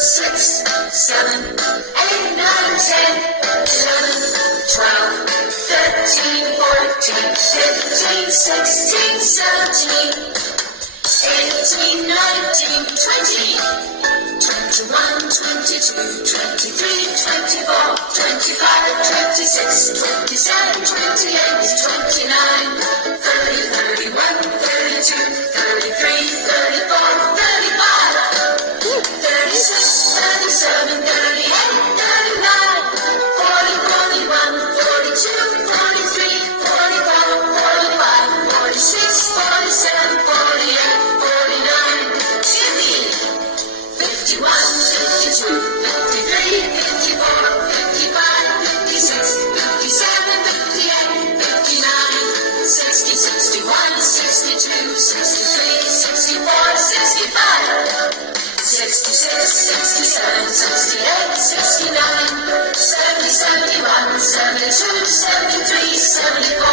6, 7, 8, 9, 10, 11, 12, 13, 14, 15, 16, 17, 18, 19, 20, 21, 22, 23, 24, 25, 26, 27, 28, 29, 30, 31, 32, 33, 34, 35, 36, 37, 38, 39, 40, 41, 42, 43, 44, 45, 46, 47, 48, 49, 50, 51, 52, 53, 54, 55, 56, 57, 58, 59, 60, 61, 62, 63, 64, 65, 66, 67, 68, 69, 70, 71, 72, 73, 74,